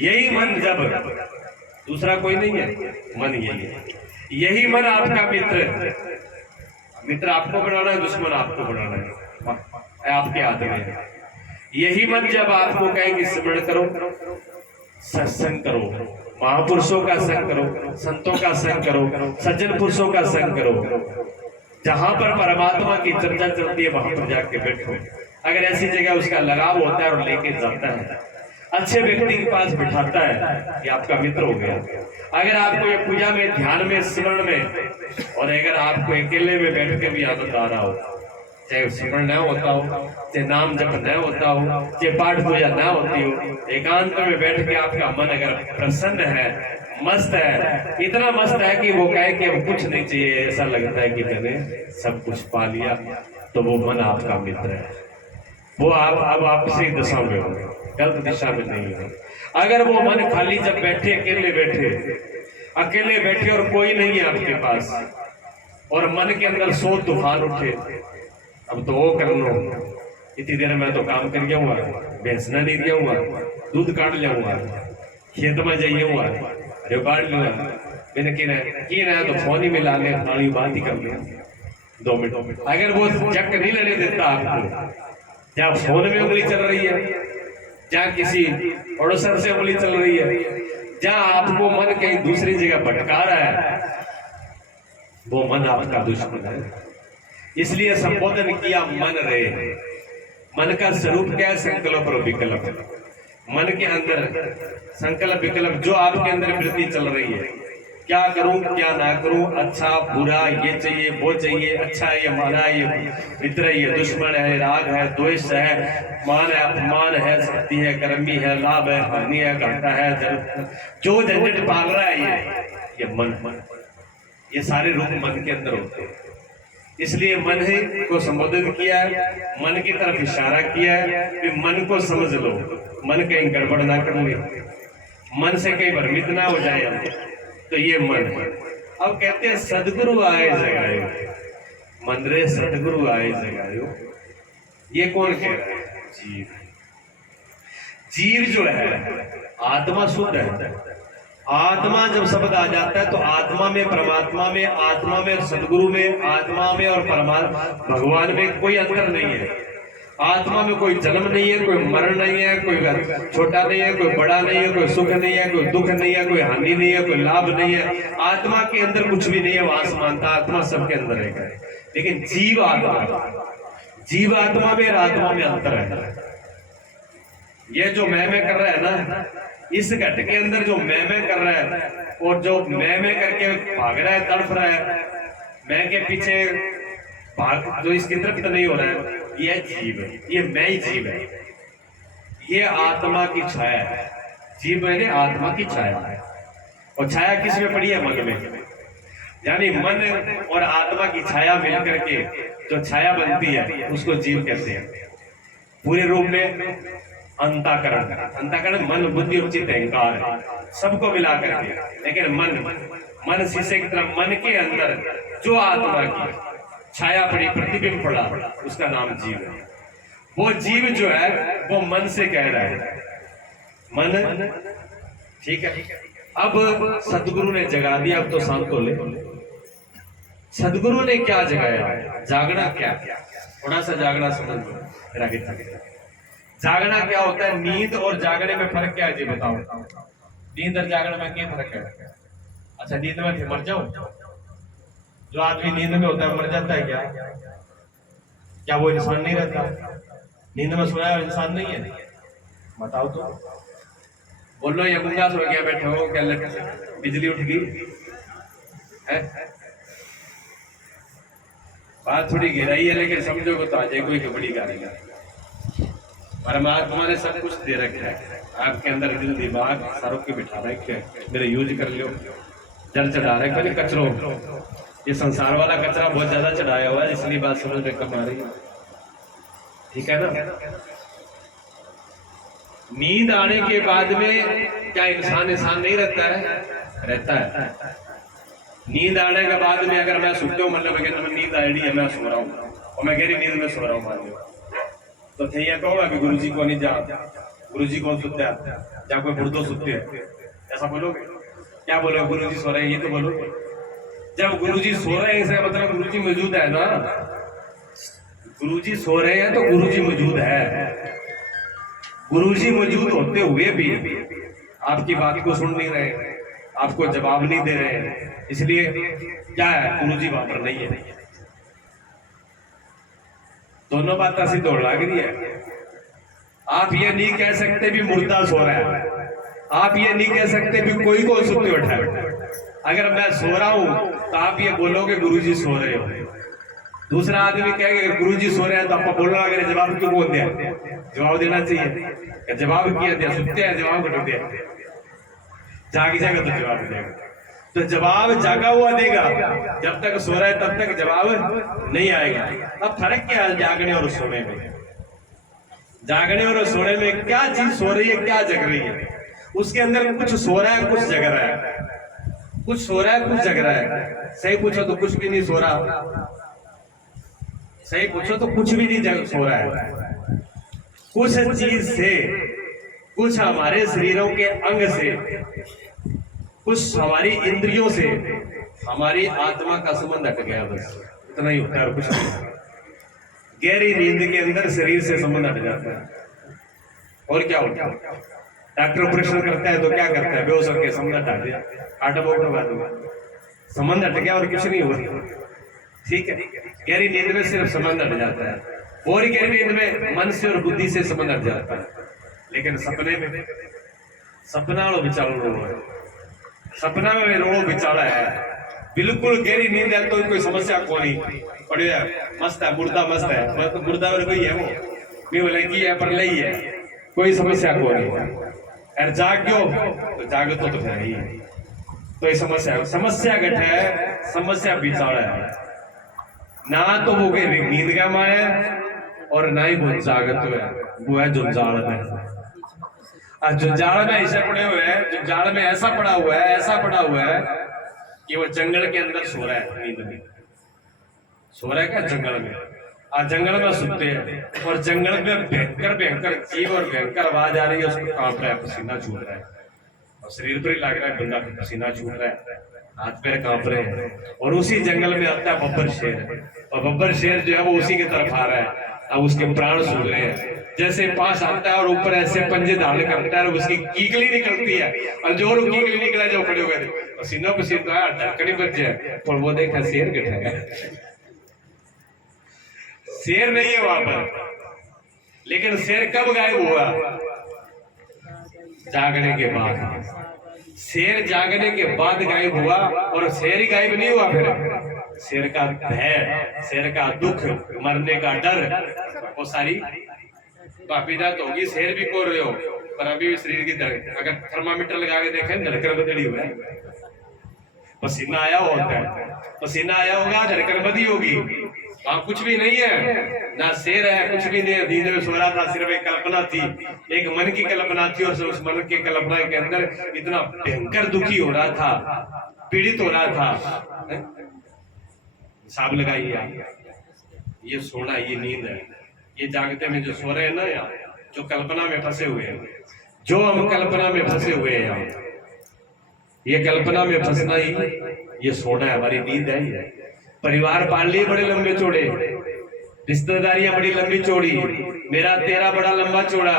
यही मन, जब दूसरा कोई नहीं है, मन यही है। यही मन आपका मित्र आपको बनाना है, दुश्मन आपको बनाना है, आपके हाथ में है। यही मन जब आपको कहे कि स्मरण करो, सत्संग करो, महापुरुषों का संग करो, संतों का संग करो, सज्जन पुरुषों का संग करो, जहां पर परमात्मा की चर्चा चलती है वहां पर जाके बैठो। अगर ऐसी जगह उसका लगाव होता है और लेके जाता है, अच्छे व्यक्ति के पास बिठाता है, ये आपका मित्र हो गया। अगर आपको ये पूजा में, ध्यान में, स्मरण में, और अगर आपको अकेले में बैठ के भी आनंद आ रहा हो, चाहे स्मरण न होता हो, चाहे नाम जप न होता हो, चाहे पाठ पूजा न होती हो, एकांत में बैठ के आपका मन अगर प्रसन्न है, मस्त है, इतना मस्त है कि वो कहे कि अब कुछ नहीं चाहिए, ऐसा लगता है कि मैंने सब कुछ पा लिया, तो वो मन आपका मित्र है। वो अब आपसी दिशा में हो, गलत दिशा में नहीं हो। अगर वो मन खाली जब बैठे, अकेले बैठे और कोई नहीं है आपके पास, और मन के अंदर 100 तूफान उठे, अब तो वो कर लो, इतनी देर में तो काम कर गया हुआ, भैंसना नहीं दिया हुआ, दूध काट लिया हुआ, खेत में जाइए हुआ, अरे काट लिया मैंने किया तो फोन ही मिला ले, पानी बात ही कर लिया 2 मिनट। अगर वो चक नहीं लेने देता आपको, जहाँ फोन में उंगली चल रही है, जहाँ किसी पड़ोसन से उंगली चल रही है, जहाँ आपको मन कहीं दूसरी जगह भटका रहा है, वो मन आपका दुश्मन है। इसलिए संबोधन किया मन रे। मन का स्वरूप क्या है? संकल्प और विकल्प। मन के अंदर संकल्प विकल्प जो आपके अंदर वृत्ति चल रही है, क्या करूं क्या ना करूं, अच्छा बुरा, ये चाहिए वो चाहिए, अच्छा है ये माना है, ये मित्र है, ये दुश्मन है, राग है, द्वेष है, मान है, अपमान है, शक्ति है, कर्मी है, लाभ है, हानि है, घाटा है, जो झंझट पाल रहा है ये मन, ये सारे रूप मन के अंदर होते हैं। इसलिए मन ही को संबोधित किया है, मन की तरफ इशारा किया है कि मन को समझ लो, मन कहीं गड़बड़ ना कर ले, मन से कहीं भ्रमित ना हो जाए हम, तो ये मन है। अब कहते हैं सदगुरु आए जगायो, मन रे सदगुरु आए जगायो। ये कौन कह रहा है? जीव जो है, आत्मा शुद्ध है। आत्मा जब शब्द आ जाता है तो आत्मा में, परमात्मा में, आत्मा में सदगुरु में, आत्मा में और परमात्मा भगवान में कोई अंतर नहीं है। आत्मा में कोई जन्म नहीं है, कोई मरण नहीं है, कोई छोटा नहीं है, कोई बड़ा नहीं है, कोई सुख नहीं है, कोई दुख नहीं है, कोई हानि नहीं है, कोई लाभ नहीं है। आत्मा के अंदर कुछ भी नहीं है, वो समानता आत्मा सबके अंदर है। लेकिन जीव आत्मा में और आत्मा में अंतर है। ये जो मैं कर रहा है ना, इस घट के अंदर जो मैं कर रहा है और जो मैं करके भाग रहा है, तड़फ रहा है, मैं के पीछे भाग, जो इसकी तृप्त नहीं हो रहा है, ये जीव है, ये मैं ही जीव है। ये आत्मा की छाया है, जीव मैंने आत्मा की छाया है। और छाया किस में पड़ी है? मन में। यानी मन और आत्मा की छाया मिलकर के जो छाया बनती है उसको जीव कहते हैं। पूरे रूप में अंतःकरण, अंतःकरण मन बुद्धि और चित्त अहंकार सबको मिला करके, लेकिन मन शीशे की तरह मन के अंदर जो आत्मा की छाया पड़ी, प्रतिबिंब पड़ा, उसका नाम जीव है। वो जीव जो है वो मन से कह रहा है, मन ठीक है। अब सदगुरु ने जगा दिया, अब तो शांत हो ले। सदगुरु ने क्या जगाया? जागना क्या? थोड़ा सा जागना समझ लो। जागना क्या होता है? नींद और जागने में फर्क क्या है जी बताओ? नींद और जागने में क्या फर्क है? अच्छा, नींद में थे मर जाओ? जो आदमी नींद में होता है मर जाता है क्या? क्या वो इंसान नहीं रहता? नींद में सोया इंसान नहीं है? बताओ तो। बोलो ये मुंगा सो गया, बैठे हो क्या? बिजली उठ गई है? बात थोड़ी गहराई है, लेकिन समझोगे तो आ जाए कोई बड़ी गाली। परमात्मा ने सब कुछ दे रखा है, आपके अंदर दिल दिमाग सारों के बिठा रखे, मेरे यूज कर लो। जल चढ़ा रहे पहले कचरों, ये संसार वाला कचरा बहुत ज्यादा चढ़ाया हुआ है, इसलिए बात समझ में कम आ रही है, ठीक है ना? नींद आने के बाद में क्या इंसान नहीं रहता है? रहता है। नींद आने के बाद में अगर मैं सुनते हूँ, मतलब नींद आई है, मैं सो रहा हूँ और मैं गहरी नींद में सो रहा हूँ, मान लो, तो थे ये कहूंगा कि गुरुजी को नहीं जा, गुरुजी कौन सुनते हैं? या कोई बुढ़ो सुनते हैं, ऐसा बोलोगे? क्या बोलोगे? गुरुजी सो रहे हैं, ये तो बोलोगे। जब गुरुजी सो रहे हैं इसका मतलब गुरुजी मौजूद है ना। गुरुजी सो रहे हैं तो गुरुजी मौजूद है। गुरुजी मौजूद होते हुए भी आपकी बात को सुन नहीं रहे, आपको जवाब नहीं दे रहे, इसलिए क्या है? गुरुजी वहां पर नहीं है। दोनों बात ऐसी दौड़ लग रही है। आप ये नहीं कह सकते भी मुर्दा सो रहा है, आप ये नहीं कह सकते भी कोई को सुनते उठा है। अगर मैं सो रहा हूं तो आप ये बोलोगे गुरुजी सो रहे हो। दूसरा आदमी कहेगा गुरुजी सो रहे हैं तो आप बोलना अगर जवाब क्यों बोल दिया? जवाब देना चाहिए। जवाब किया दिया, सुनते हैं जवाब कर दिया, जाग जाएगा तो जवाब देगा। तो जवाब जागा हुआ देगा, जब तक सो रहा है तब तक जवाब नहीं आएगा। अब फर्क क्या है जागने और सोने में? जागने और सोने में क्या चीज सो रही है, क्या जग रही है? उसके अंदर कुछ सो रहा है, कुछ जग रहा है, कुछ सो रहा है, कुछ जग रहा है। सही पूछो तो कुछ भी नहीं सो रहा, सही पूछो तो कुछ भी नहीं सो रहा है। कुछ चीज से, कुछ हमारे शरीरों के अंग से, कुछ हमारी इंद्रियों से हमारी आत्मा का संबंध हट गया, बस इतना ही होता है और कुछ नहीं। गहरी नींद के अंदर शरीर से संबंध हट जाता है। और क्या होता है? डॉक्टर ऑपरेशन करता है तो क्या करता है? बेहोश होकर संबंध हटा दिया, हार्ट अटैक करवा दूंगा, संबंध हट गया और कुछ नहीं हुआ, ठीक है। गहरी नींद में सिर्फ संबंध हट जाता है, और गहरी नींद में मन से और बुद्धि से संबंध हट जाता है। लेकिन सपने में, सपना लो विचारो है, सपना में रोड़ो बिचाड़ा है, बिल्कुल गहरी नींद है तो कोई समस्या को नहीं, बढ़िया मस्त है, मुर्दा मस्त है, तो मुर्दा और कोई है वो भी बोले की है पर लई है, कोई समस्या को नहीं। और जाग्यो तो जागो तो फिर ही तो ये समस्या गठ है, समस्या बिचाड़ा है ना, तो वो गहरी नींद का माया और ना ही वो जागत है, वो है जुंजाल में। जुंजाल में ऐसे पड़े हुए हैं, जुंजाल में ऐसा पड़ा हुआ है, ऐसा पड़ा हुआ है कि वो जंगल के अंदर सो रहा है, नींद में सो रहा है क्या? जंगल में, आज जंगल में सोते हैं और जंगल में भयंकर भयंकर जीव और भयंकर आवाज आ रही है, उसको कांप रहा है, पसीना छूट रहा है और शरीर पर ही लग रहा है, बंदा पसीना छूट रहा है, हाथ पैर कांप रहे हैं। और उसी जंगल में आता है बब्बर शेर, और बब्बर शेर जो है वो उसी की तरफ आ रहा है, अब उसके प्राण सूख रहे हैं। जैसे पास आता है और ऊपर ऐसे पंजे धारण करता है और उसकी कीकली निकलती है, और जोर कीकली निकला जो खड़े हो गए पसीना पसीना ढकनी बच जाए, और वो देखा शेर गठा है, शेर नहीं है वहां पर। लेकिन शेर कब गायब हुआ? जागने के बाद। शेर जागने के बाद गायब हुआ, और शेर ही गायब नहीं हुआ, फिर शेर का भय, शेर का दुख, मरने का डर, वो सारी पापीदात होगी। शेर भी को रहे हो पर अभी भी शरीर की धड़कन, अगर थर्मामीटर लगा के देखें धड़कन बदली हुई है। पसीना आया होता है, पसीना आया होगा धड़कन बदी होगी। वहां कुछ भी नहीं है, ना शेर है, कुछ भी नहीं है। नींद में सो रहा था, सिर्फ एक कल्पना थी, एक मन की कल्पना थी, और उस मन की कल्पना के अंदर इतना भयंकर दुखी हो रहा था, पीड़ित हो रहा था। हिसाब लगाइए, ये सोना, ये नींद है, ये जागते में जो सो रहे हैं ना, यहाँ जो कल्पना में फंसे हुए हैं, जो हम कल्पना में फंसे हुए हैं यहाँ, ये कल्पना में फंसना ही ये सोना है, हमारी नींद है ये। परिवार पाल लिए बड़े लंबे चौड़े, रिश्तेदारियां बड़ी लंबी चौड़ी, मेरा तेरा बड़ा लंबा चौड़ा,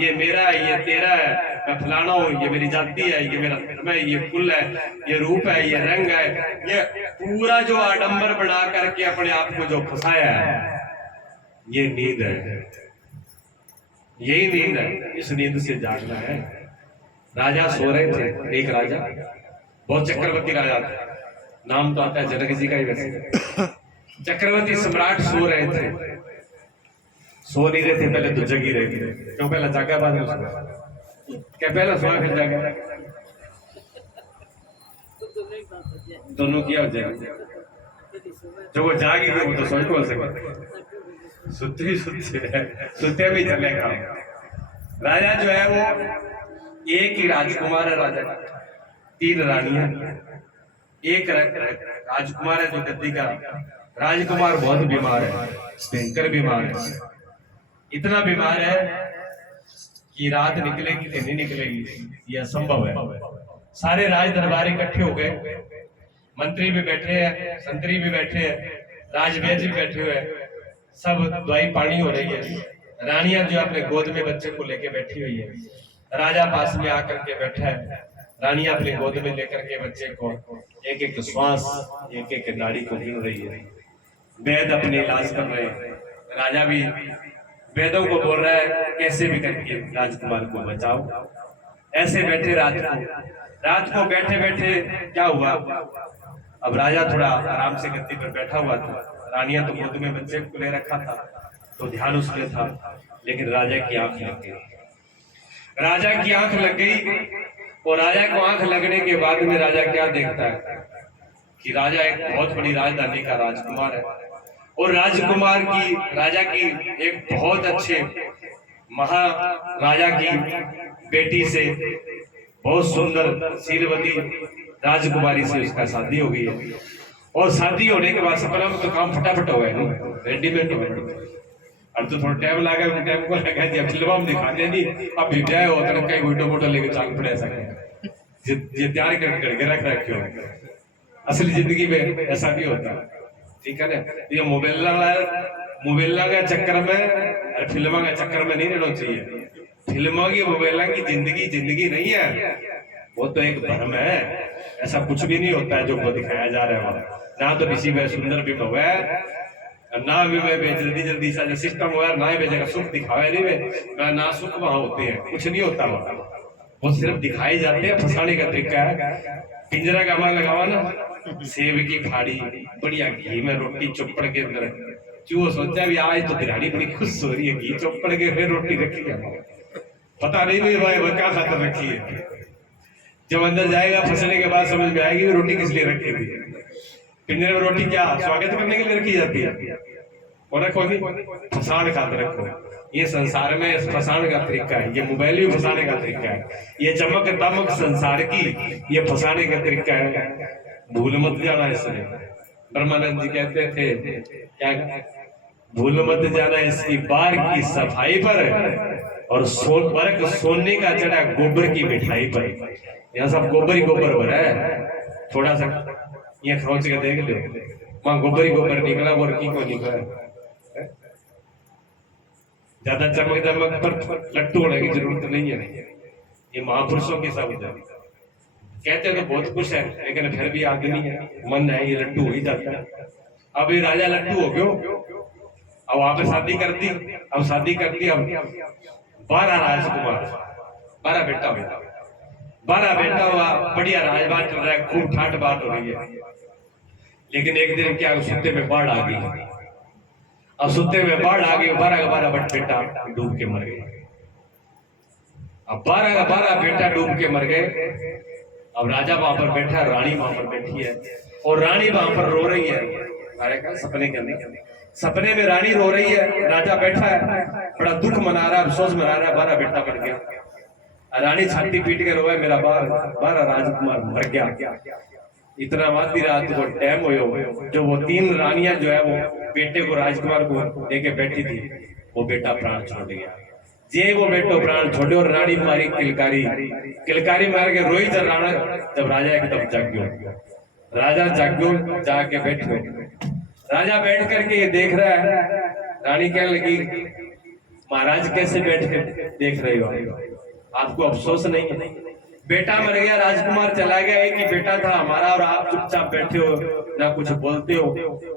ये मेरा है, ये तेरा है, मैं फलाना हूँ, ये मेरी जाति है, ये मेरा धर्म है, ये कुल है, ये रूप है, ये रंग है, ये पूरा जो आडंबर बना करके अपने आप को जो फंसाया है, ये नींद है, यही नींद है। इस नींद से जागना है। राजा सो रहे थे, एक राजा, बहुत चक्रवर्ती राजा था, नाम तो आता है जनक जी का ही वैसे। चक्रवर्ती सम्राट सो रहे थे, सो नहीं रहे थे, पहले तो जगी रहे थे। क्यों? पहला जागा, बाद में सोया। क्या पहला सोया फिर जागा? दोनों किया हो जाएगा। जो वो जागी वो तो सोच बोल सके, सुते भी चलेगा। राजा जो है वो एक ही राजकुमार है, राजा का 3 रानियां, एक राजकुमार है जो गद्दी का। राजकुमार बहुत बीमार है, भयंकर बीमार है, इतना बीमार है कि रात निकलेगी कि नहीं निकलेगी ये असंभव है। सारे राज दरबार इकट्ठे हो गए, मंत्री भी बैठे हैं, संतरी भी बैठे हैं, राजवैद्य भी बैठे हुए हैं, सब दवाई पानी हो रही है। रानियां जो अपने गोद में बच्चे को लेके बैठी हुई है, राजा पास में आकर के बैठा है, रानियां अपने गोद में लेकर के बच्चे को एक एक श्वास, एक एक नाड़ी को गिन रही है। वैद अपने इलाज कर रहे हैं, राजा भी वेदों को बोल रहा है कैसे भी करके राजकुमार को बचाओ। ऐसे बैठे रात को बैठे बैठे क्या हुआ, अब राजा थोड़ा आराम से गद्दी पर बैठा हुआ था, रानियां तो गोद में बच्चे को ले रखा था, तो ध्यान उसमें था। लेकिन राजा की आंख लग गई, राजा की आंख लग गई। और राजा को आंख लगने के बाद में राजा क्या देखता है कि राजा एक बहुत बड़ी राजधानी का राजकुमार है, और राजा की एक बहुत अच्छे महाराजा की बेटी से, बहुत सुंदर शीलवती राजकुमारी से उसका शादी हो गई है। और शादी होने के बाद सपना में तो काम फटाफट हो गया, रेडीमेड हो गया। अब तो थोड़ा टाइम लगा, टाइम को लगा दिया, फिल्म में दिखाते नहीं। अब विद्याएं होता है, कई फोटो फोटो लेके चाल पड़े ऐसा ये तैयार करके रख रखे हो। असली जिंदगी में ऐसा नहीं होता, ठीक है ना। ये मोबाइल का चक्कर में और फिल्म का चक्कर में नहीं रहना चाहिए। फिल्मों की मोबाइल की जिंदगी नहीं है, वो तो एक भ्रम है। ऐसा कुछ भी नहीं होता है जो वो दिखाया जा रहा है। ना तो किसी में सुंदर भी हुआ है, ना भी में जल्दी सा जो सिस्टम हुआ है, ना ही जगह सुख दिखावे नहीं, ना सुख वहां होते हैं, कुछ नहीं होता वहां, वो सिर्फ दिखाए जाते हैं। फंसाने का तरीका है। पिंजरा का माल लगावा ना, सेब की फाड़ी बढ़िया घी में रोटी चुप्पड़ के अंदर, चूहो सोचा भी आज तो दिहाड़ी बड़ी खुश हो रही है, घी चुप्पड़ के फिर रोटी रखी है, पता नहीं भाई वो क्या खातर रखी है। जब अंदर जाएगा फंसने के बाद समझ में आएगी रोटी किस लिए रखी थी। पिंजरे में रोटी क्या स्वागत करने के लिए रखी जाती है, और रखोगी फंसाने खातर रखो। ये संसार में फंसाने का तरीका है, ये मोबाइल भी फंसाने का तरीका है, ये चमक दमक संसार की ये फंसाने का तरीका है। भूल मत जाना इसमें। ब्रह्मानंद जी कहते थे क्या, भूल मत जाना इसकी बार की सफाई पर, और वर्क सोने का चढ़ा गोबर की मिठाई पर। यहाँ सब गोबर ही गोबर भरा है, थोड़ा सा ये खरोच के देख लो, वहां गोबर ही गोबर निकला, और की को निकला। ज्यादा चमक दमक पर लट्टू होने की जरूरत नहीं है। ये महापुरुषों की सब कहते हैं तो बहुत कुछ है, लेकिन फिर भी आदमी है, मन है, ये लट्टू हो ही जाता है। अब ये राजा लट्टू हो गयो, अब वहां पे शादी कर दी। अब शादी कर दी, अब 12 राजकुमार, 12 बेटा हुआ, 12 बेटा हुआ, बढ़िया राजबात चल रहा है, खूब ठाट बात हो रही है। लेकिन एक दिन क्या, सुते में बाढ़ आ गई। अब सुते में बाढ़ आ गई, 12 का 12 बेटा डूब के मर गए। अब 12 बेटा डूब के मर गए। अब राजा वहां पर बैठा है, रानी वहां पर बैठी है और रानी वहां पर रो रही है। अरे क्या सपने के अंदर, सपने में रानी रो रही है, राजा बैठा है, बड़ा दुख मना रहा है, अफसोस मना रहा है, 12 बेटा मर गया। रानी छाती पीट के रोए, मेरा 12 राजकुमार मर गया। इतना आधी रात को टाइम हो, जो वो 3 रानियां जो है वो बेटे को राजकुमार को लेके बैठी थी, वो बेटा प्राण छोड़ गया। जे वो बेटो प्राण छोड़े और रानी मारी किलकारी, किलकारी मार के रोई जब राणा, जब राजा एकदम जाग्यो, राजा जाग्यो, जाके बैठो। राजा बैठ करके ये देख रहा है। रानी कहने लगी, महाराज कैसे बैठ के देख रहे हो, आपको अफसोस नहीं है? बेटा मर गया, राजकुमार चला गया, एक ही बेटा था हमारा और आप चुपचाप बैठे हो, ना कुछ बोलते हो,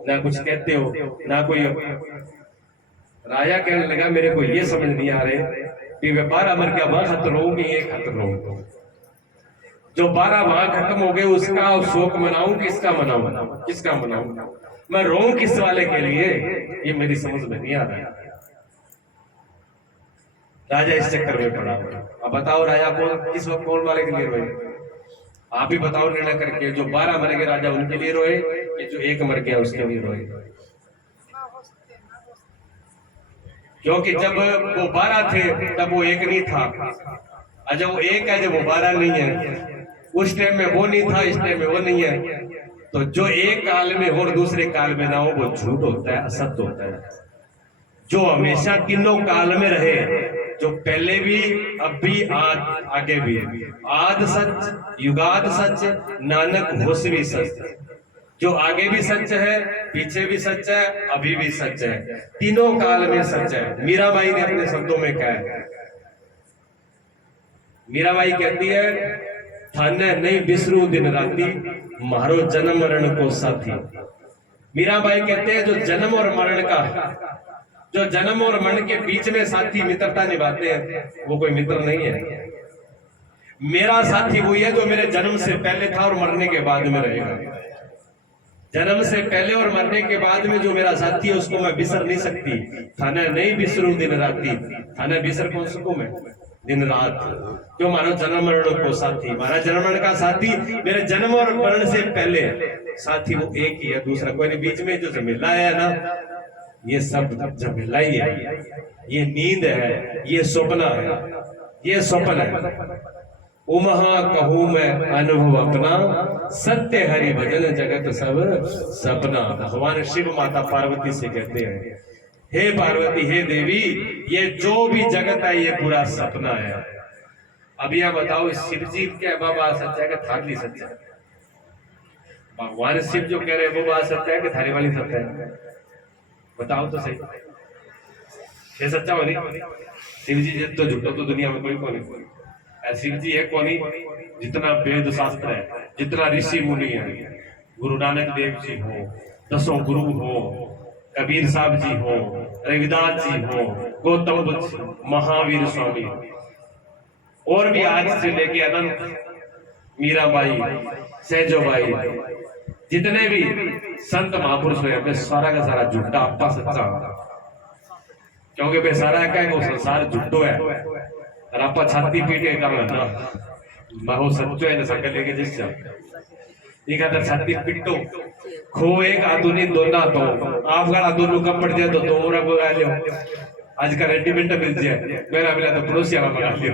ना कुछ कहते हो, ना कोई। राजा कहने लगा, मेरे को ये समझ नहीं आ रहे कि वे 12 मर गया, वहां खत्म हो कि ये खत्म हो। जो 12 वहां खत्म हो गए उसका शोक मनाऊं, किसका मनाऊं, किसका मनाऊं, मैं रोऊं किस वाले के लिए, ये मेरी समझ में नहीं आ रहा। राजा इस चक्कर में पड़ा। अब बताओ राजा कौन, किस वक्त कौन वाले के लिए रोए? आप ही बताओ निर्णय करके। जो 12 मर गए राजा उनके लिए रोए, कि जो 1 मर गया उसके लिए रोए? क्योंकि जब वो 12 थे तब वो 1 नहीं था, और जब वो 1 है, जब वो 12 नहीं है, उस टाइम में वो नहीं था, इस टाइम में वो नहीं है। तो जो एक काल में हो और दूसरे काल में ना हो, वो झूठ होता है, असत्य होता है। जो हमेशा तीनों काल में रहे, जो पहले भी, अब भी, आगे भी, आद सच, युगाद सच, नानक होश भी सच। जो आगे भी सच है, पीछे भी सच है, अभी भी सच है, तीनों काल में सच है। मीराबाई ने अपने शब्दों में कहा है, मीराबाई कहती है, थाने नहीं बिसरू दिन राती, मारो जन्म मरण को साथी। मीराबाई कहते हैं, जो जन्म और मरण का, जो जन्म और मरण के बीच में साथी मित्रता निभाते हैं, वो कोई मित्र नहीं है। मेरा साथी वही है जो मेरे जन्म से पहले था और मरने के बाद में रहेगा। जन्म से पहले और मरने के बाद में जो मेरा साथी है, उसको मैं बिसर नहीं सकती। थाने नहीं बिसरू दिन राती, थाने बिसर कौन सकूं मैं दिन रात। जो मानो जन्म मरण को साथी, मारा जन्म मरण का साथी, मेरे जन्म और मरण से पहले साथी वो एक ही है, दूसरा कोई नहीं। बीच में जो झमेला है ना, ये सब झमेला ही है, ये नींद है, ये सपना है, ये स्वप्न है। उमहा कहूं मैं अनुभव अपना, सत्य हरि भजन जगत सब सपना। भगवान शिव माता पार्वती से कहते हैं, हे पार्वती, हे देवी, ये जो भी जगत है ये पूरा सपना है। अब यह बताओ, शिव जी के बाबा सच्चा है कि थाली सच्चा है? भगवान शिव जो कह रहे हैं वो बात सत्य है कि थाली वाली सत्य है? बताओ तो सही, ये सच्चा हो नहीं? शिव जी तो झूठो तो दुनिया में कोई नहीं। शिव जी है कौन ही? जितना वेद शास्त्र है, जितना ऋषि मुनि है, गुरु नानक देव जी हो, 10 गुरु हो, कबीर साहब जी हो, रविदास जी हो, गौतम बुद्ध, महावीर स्वामी, और भी आज से लेके अनंत, मीराबाई, सहजोबाई, जितने भी संत महापुरुष हुए, सारा का सारा झूठा, आपका सच्चा। क्योंकि वे सारा क्या वो संसार झूठो है, और आपा छाती पीट के काम है ना, बहु सच्चो है ना, संकल लेके जिस ये कहता छाती पिटो, खो एक आधुनिक दोना तो आप गला दोनों कम पड़ जाए तो 2 और मंगा लियो। आज का रेडीमेड मिल जाए, मेरा मिला तो पड़ोसी वाला मंगा लियो,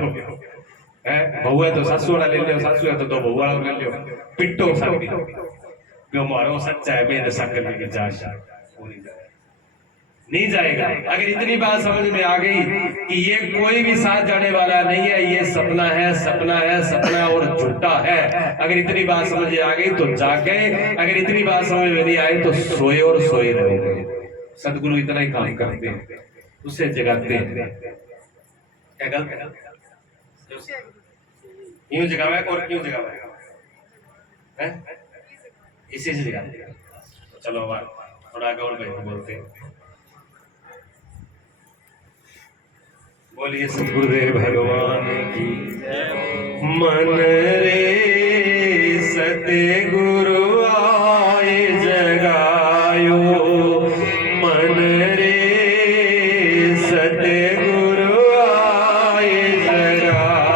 है बहु है तो सासू वाला ले लियो, सासू है तो 2 बहु वाला ले लियो। पिटो छाती, जो मारो सच्चा है, मेरे संकल लेके जाश नहीं जाएगा। अगर इतनी बात समझ में आ गई कि ये कोई भी साथ जाने वाला नहीं है, ये सपना है, सपना है, सपना और झूठा है, अगर इतनी बात समझ में आ गई तो जागे, अगर इतनी बात समझ में नहीं आई तो सोए और सोए रहोगे। सदगुरु इतना ही काम करते हैं, उससे जगाते हैं। क्या गलत है? क्यों जगावा है और क्यों जगावा है? इसी से जगाते हैं। चलो थोड़ा आगे और बोलते हैं। बोलिए सतगुरुदेव भगवान की। मन रे सतगुरु आए जगायो, मन रे सतगुरु आए जगायो।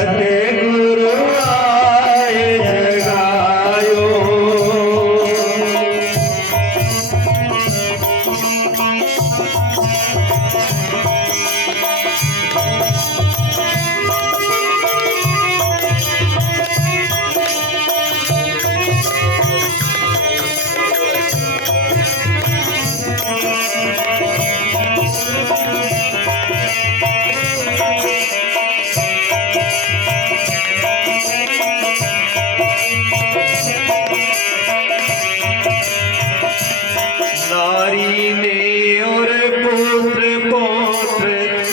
सतगुरु आए जगायो। नारी ने और पुत्र पौत्र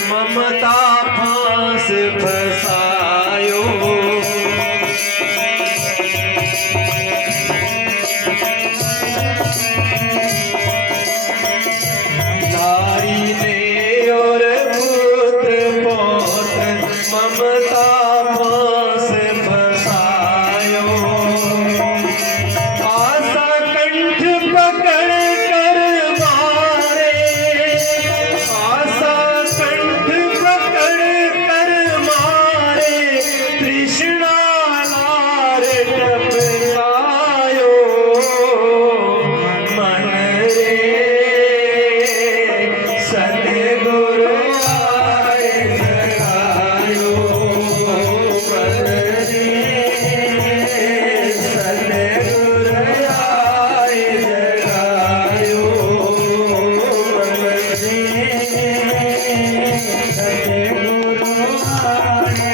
ममता फांस फसायो। नारी ने और पुत्र पौत्र ममता फांस फसायो। आशा कंठ पकड़ कर मारे, आशा कंठ पकड़ कर मारे, तृष्णा लार टपकायो। मन रे सतगुरु आए जगायो। मन रे सतगुरु आए जगायो। मन रे सतगुरु आए जगायो।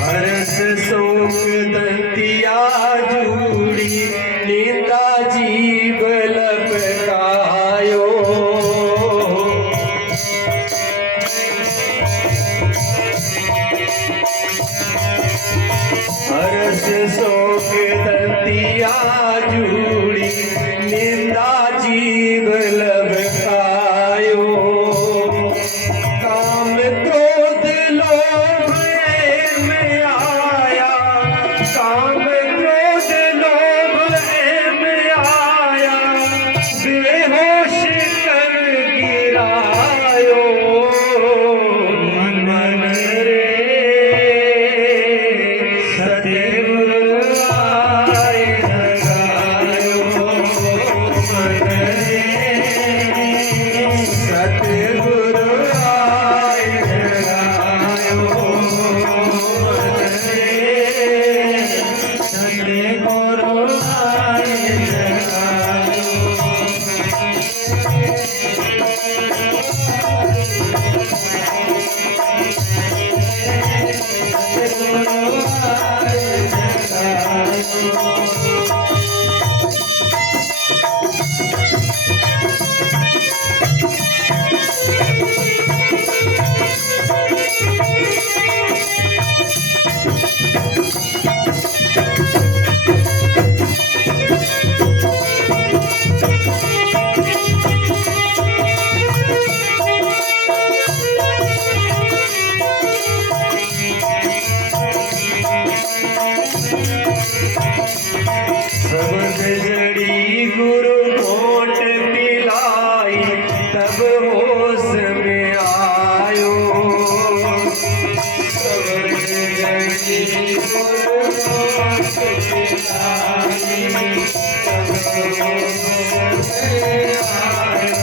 हर्ष शोक दंतिया जूड़ी, निंदा जीव लपटायो। हर्ष शोक दंतिया जूड़ी, निंदा जीव लपटायो। काम क्रोध लोभ में आया, काम क्रोध लोभ में आया, बेहोश कर गिरायो। मन रे सतगुरु आए जगायो। मन रे सतगुरु आए जगायो। मन रे सतगुरु आए सबद जड़ी गुरु घोट पिलाई, तब होश में आयो। सबद जड़ी गुरु घोट पिलाई, तब होश में आयो।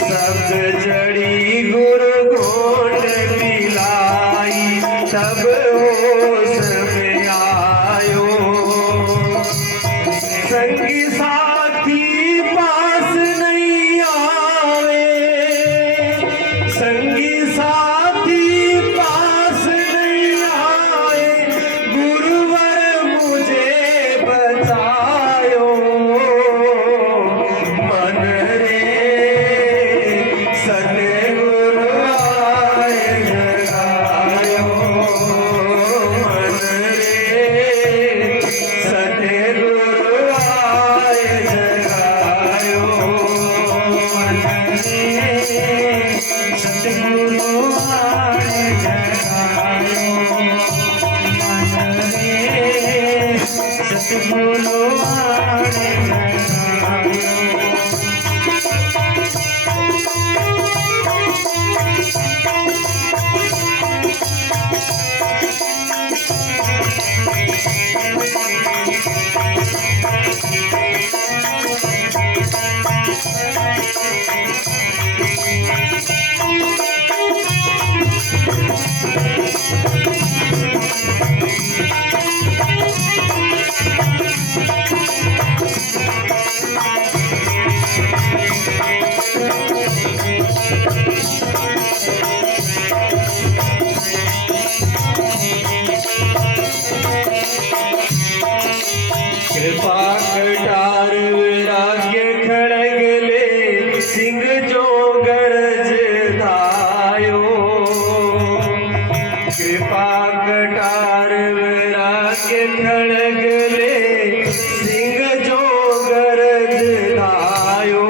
सबद जड़ी गुरु घोट पिलाई, तब होश में आयो। संगी साथी पास नहीं आवे, संगी साथी पास नहीं आए, गुरुवर मुझे बचायो। मन रे सतगुरु आए जगायो। मन कृपा कटार मेरा के खड़ग ले सिंह जो गरज लायो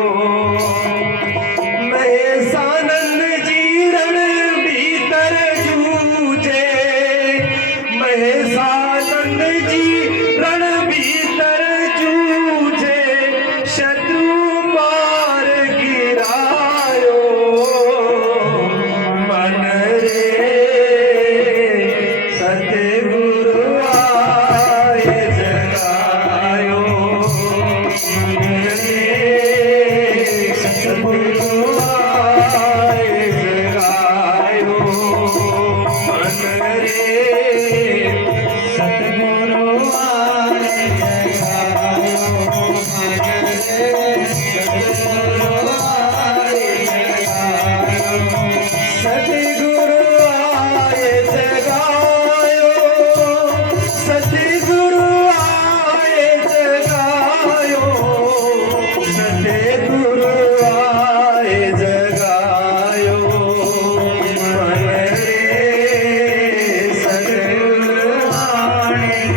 महेशानंद जी रण भीतर जूझे महेशानंद जी रण भीतर जूझे शत्रु मार गिरायो मन रे सतगुरु आए जगायो मन रे सतगुरु आए जगायो मन रे सतगुरु आए जगायो मन रे सतगुरु आए जगायो सतगुरु आए जगायो सतगुरु आए जगायो सतगुरु आए जगायो मन रे सतगुरु आए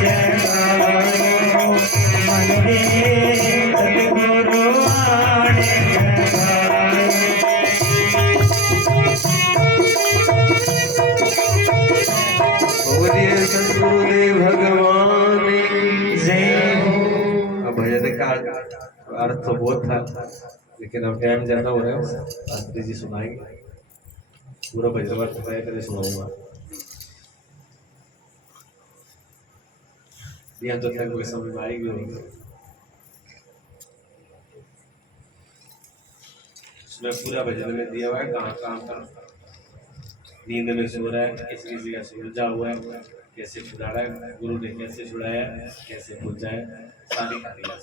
जगायो मन रे सतगुरु आए जगायो बोलिए सतगुरुदेव भगवान की जय हो। अब भजन का अर्थ तो बहुत था, लेकिन अब टाइम ज्यादा हो रहा है। शास्त्री जी सुनाएंगे, पूरा भजन अर्थ मैं करे सुनाऊंगा। यहाँ तो तक कोई समझ में आएगी होगी। उसमें पूरा भजन में दिया हुआ है कहाँ कहाँ पर नींद में सो रहा है, किसी किसी का सुलझा हुआ है, कैसे छुड़ा रहा है, गुरु ने कैसे छुड़ाया, कैसे पहुंचाया, सारी कहानियां।